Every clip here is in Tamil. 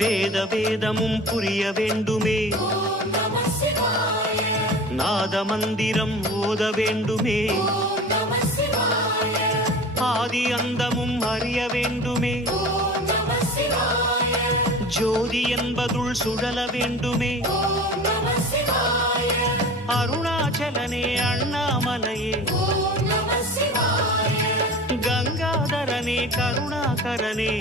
வேத வேதமும் புரிய வேண்டுமே, நாத மந்திரம் ஓத வேண்டுமே, ஆதி அந்தமும் அறிய வேண்டுமே, ஜோதி என்பதுள் சுழல வேண்டுமே, அருணாச்சலனே அண்ணாமலையே, கங்காதரனே கருணாகரனே,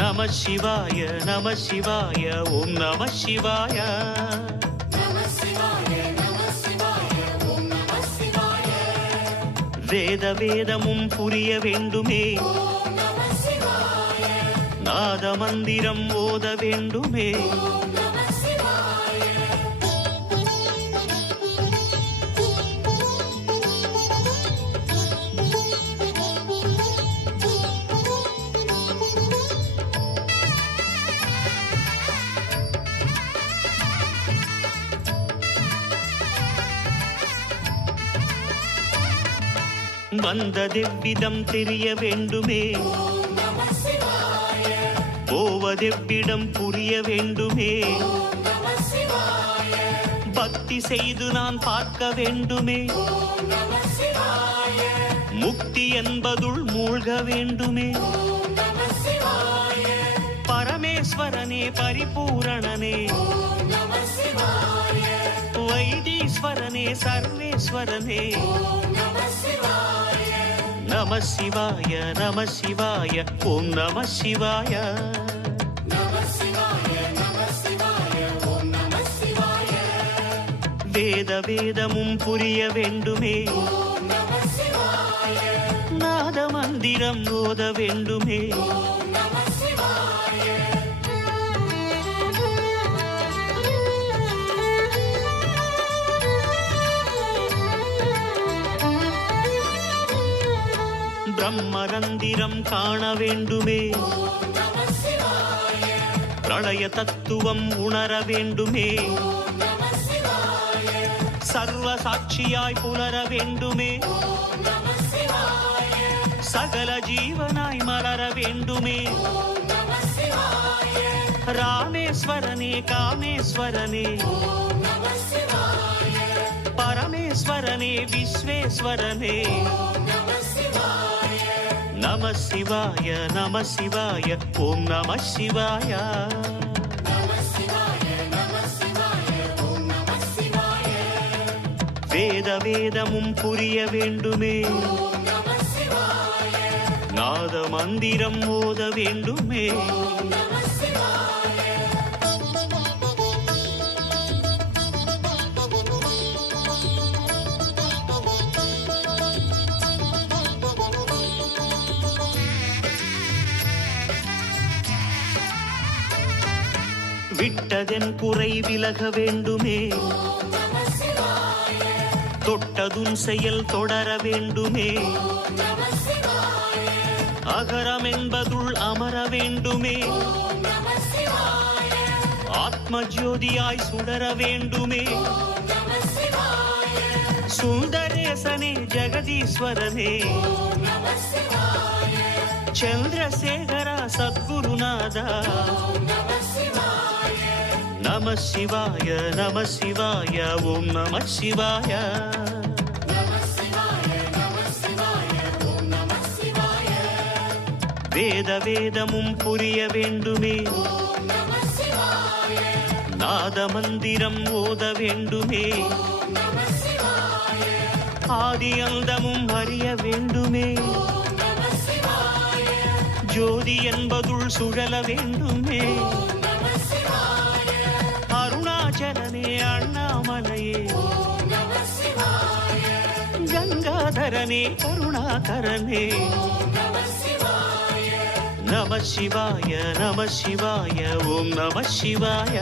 நம சிவாய நம சிவாய ஓம் நம சிவாய. வேத வேதமும் புரிய வேண்டுமே, நாத மந்திரம் ஓத வேண்டுமே, வந்ததெவ்விதம் தெரிய வேண்டுமே, போவதெவ்விடம் புரிய வேண்டுமே, பக்தி செய்து நான் பார்க்க வேண்டுமே, முக்தி என்பதுள் மூழ்க வேண்டுமே, பரமேஸ்வரனே பரிபூரணனே, வைத்தீஸ்வரனே சர்வேஸ்வரனே, நம சிவாய நம சிவாய ஓம் நம சிவாய. வேத வேதமும் புரிய வேண்டுமே, நாத மந்திரம் ஓத வேண்டுமே, பிரம்மரந்திரம் காண வேண்டுமே, பிரளய தத்துவம் உணர வேண்டுமே, சர்வ சாட்சியாய் புலர வேண்டுமே, சகல ஜீவனாய் மலர வேண்டுமே, ராமேஸ்வரனே காமேஸ்வரனே, பரமேஸ்வரனே விஸ்வேஸ்வரனே, நம சிவாய நம சிவாய ஓம் நம சிவாய. வேத வேதமும் புரிய வேண்டுமே, நாத மந்திரம் ஓத வேண்டுமே, விட்டதென் குறை விலக வேண்டுமே, தொட்டதுன் செயல் தொடர வேண்டுமே, அகரம் என்பதுள் அமர வேண்டுமே, ஆத்ம ஜோதியாய் சுடர வேண்டுமே, சுந்தரேசனே ஜெகதீஸ்வரனே, சந்திரசேகரா சத்குருநாதா, நம சிவாய நம சிவாய ஓம் நம சிவாய. வேத வேதமும் புரிய வேண்டுமே, நாத மந்திரம் ஓத வேண்டுமே, ஆதி அந்தமும் அறிய வேண்டுமே, ஜோதி என்பதுள் சுழல வேண்டுமே, அருணாச்சலனே அண்ணாமலையே, கங்காதரனே கருணாகரனே, நம சிவாய நம சிவாய ஓம் நம சிவாய.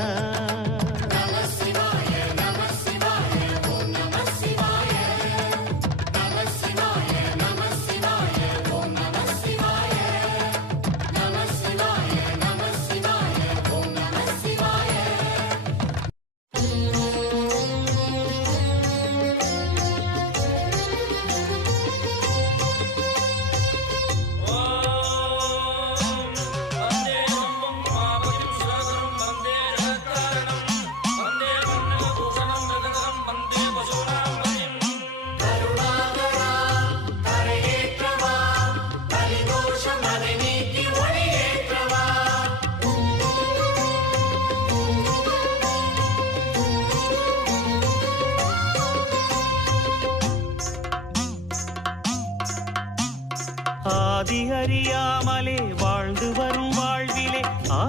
Om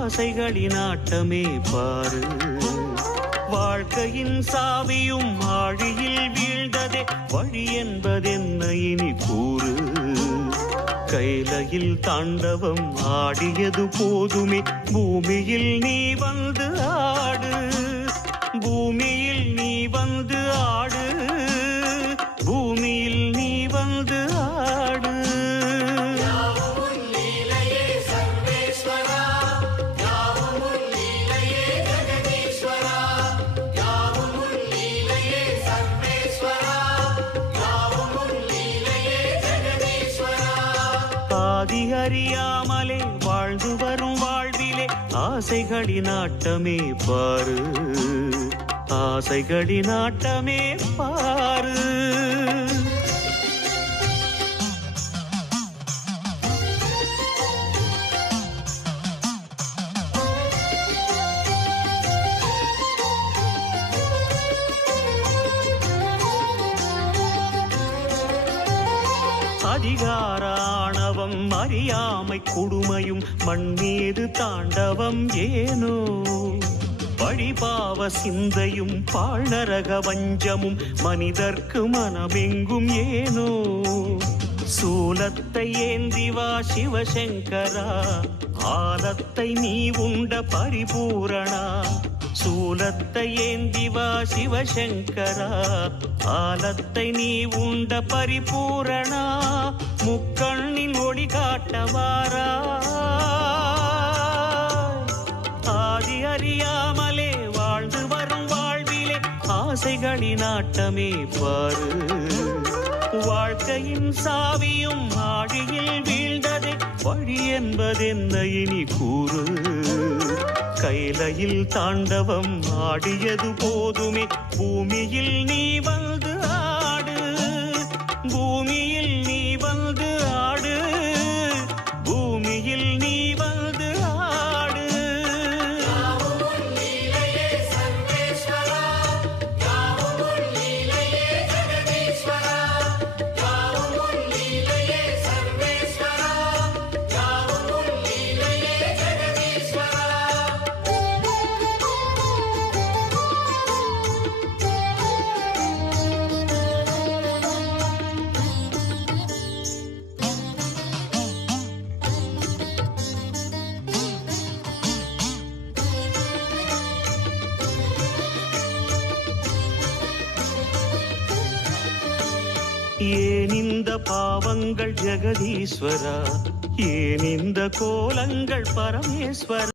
ஆசைகளின் ஆட்டமே பாரு. வாழ்க்கையின் சாவியும் ஆழியில் வீழ்ந்ததே, வழி என்பதென்ன இனி கூறு. கைலையில் தாண்டவம் ஆடியது போதுமே, பூமியில் நீ வந்து ஆடு. பூமியில் நீ வந்து ஆடு. பூமியில் நீ வந்து ஆடு. ஆதி அறியாமலே வாழ்ந்து வரும் வாழ்விலே ஆசைகளின் ஆட்டமே பாரு. ஆசைகளின் ஆட்டமே பாரு. அதிகார ஆணவம் அறியாமை கொடுமையும் மண் மீது தாண்டவம் ஏனோ. வழிபாவ சிந்தையும் பாழ்நரக வஞ்சமும் மனிதர்க்கு மனமெங்கும் ஏனோ. சூலத்தை ஏந்திவா சிவசங்கரா, ஆலத்தை நீ உண்ட பரிபூரணா. சூலத்தை ஏந்திவா சிவசங்கரா, ஆலத்தை நீ உண்ட பரிபூரணா. முக்கண்ணின் ஒளி காட்டவாரா. ஆதி அறியாமலே வாழ்ந்து வரும் வாழ்விலே ஆசைகளின் ஆட்டமே பாரு. வாழ்க்கையின் சாவியும் ஆழியில் வீழ்ந்ததே, வழி என்பதென்ன இனி கூறு. கைலையில் தாண்டவம் ஆடியது போதுமே, பூமியில் நீ வந்து ஆடு. பூமியில் நீ வந்து ஆடு. பூமியில் நீ வந்து ஆடு. ஏன் இந்த பாவங்கள் ஜெகதீஸ்வரா, ஏன் இந்த கோலங்கள் பரமேஸ்வரா.